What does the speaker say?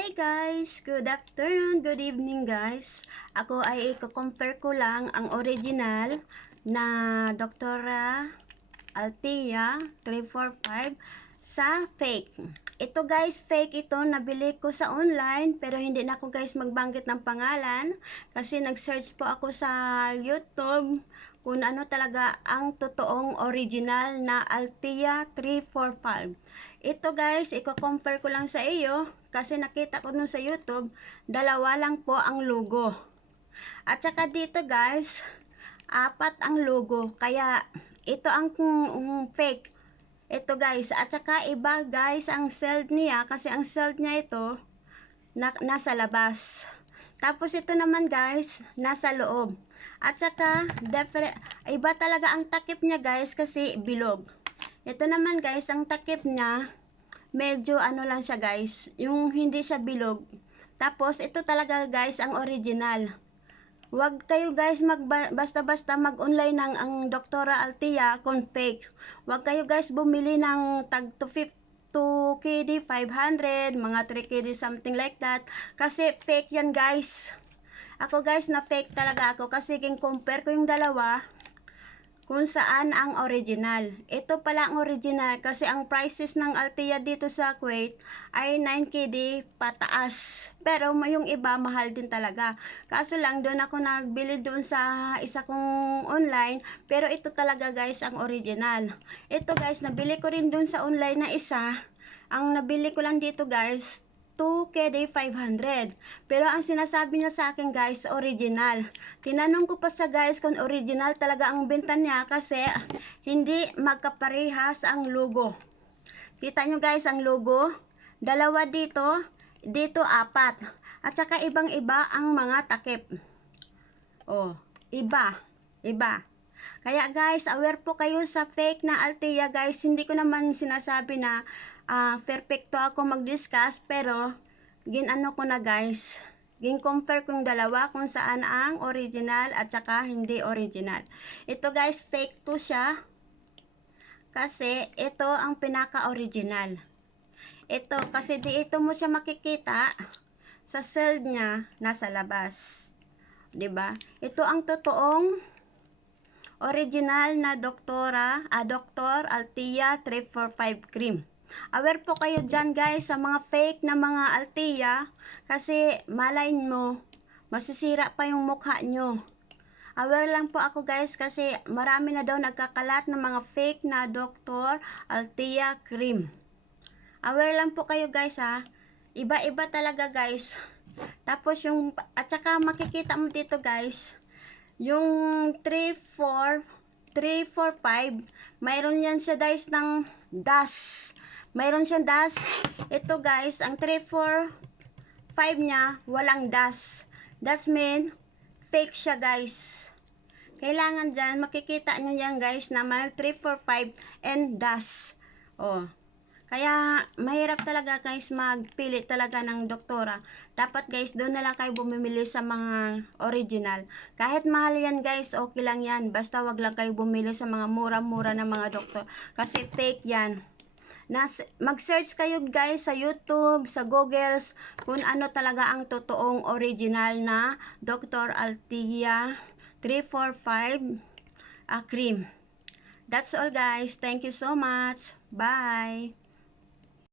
Hi guys! Good afternoon, good evening guys. Ako ay i-compare ko lang ang original na Doktora Althea 345 sa fake. Ito guys, fake ito. Nabili ko sa online pero hindi na ako guys magbanggit ng pangalan kasi nag-search po ako sa YouTube kung ano talaga ang totoong original na Althea 345. Ito guys, i-compare ko lang sa iyo kasi nakita ko nun sa YouTube, dalawa lang po ang logo. At saka dito guys, apat ang logo. Kaya ito ang fake. Ito guys, at saka iba guys ang sold niya kasi ang sold niya ito nasa labas. Tapos ito naman guys, nasa loob. At saka iba talaga ang takip niya guys kasi bilog. Ito naman guys, ang takip niya medyo ano lang siya guys, yung hindi siya bilog. Tapos ito talaga guys ang original. Huwag kayo guys basta-basta mag-online ng ang Doktora Althea kung fake. Huwag kayo guys bumili ng tag 2 KD, 500, mga 3 KD, something like that. Kasi fake yan guys. Ako guys na fake talaga ako kasi compare ko yung dalawa kung saan ang original. Ito pala ang original kasi ang prices ng Althea dito sa Kuwait ay 9KD pataas. Pero yung iba mahal din talaga. Kaso lang doon ako nagbili doon sa isa kong online, pero ito talaga guys ang original. Ito guys, nabili ko rin doon sa online na isa. Ang nabili ko lang dito guys 2KD 500. Pero ang sinasabi niya sa akin guys, original. Tinanong ko pa sa guys kung original talaga ang benta niya kasi hindi magkaparehas ang logo. Kita nyo guys ang logo? Dalawa dito, dito apat. At saka ibang-iba ang mga takip. Oh, iba. Kaya guys, aware po kayo sa fake na Althea guys. Hindi ko naman sinasabi na perfecto ako mag-discuss, pero ginano ko na guys, compare kong dalawa kung saan ang original at saka hindi original. Ito guys, fake to siya kasi ito ang pinaka-original. Ito kasi dito mo siya makikita sa sold niya nasa labas, 'di ba? Ito ang totoong original na Doktor Althea 345 cream. Aware po kayo dyan guys sa mga fake na mga Althea kasi malay mo masisira pa yung mukha nyo. Aware lang po ako guys kasi marami na daw nagkakalat ng mga fake na Doktor Althea cream. Aware lang po kayo guys ha. Iba-iba talaga guys. Tapos yung at saka makikita mo dito guys, yung 345 mayroon yan siya guys ng dust. Mayroon siyang dust. Ito guys, ang 345 niya, walang dust. That's mean, fake siya guys. Kailangan dyan, makikita nyo yan guys, na may 345 and dust. Oh. Kaya, mahirap talaga guys, magpili talaga ng doktora. Dapat guys, doon na lang kayo bumimili sa mga original. Kahit mahal yan guys, okay lang yan. Basta wag lang kayo bumili sa mga mura-mura na mga doktor. Kasi fake yan. Mag-search kayo guys sa YouTube, sa Googles, kung ano talaga ang totoong original na Doktor Althea 345 cream. That's all guys. Thank you so much. Bye!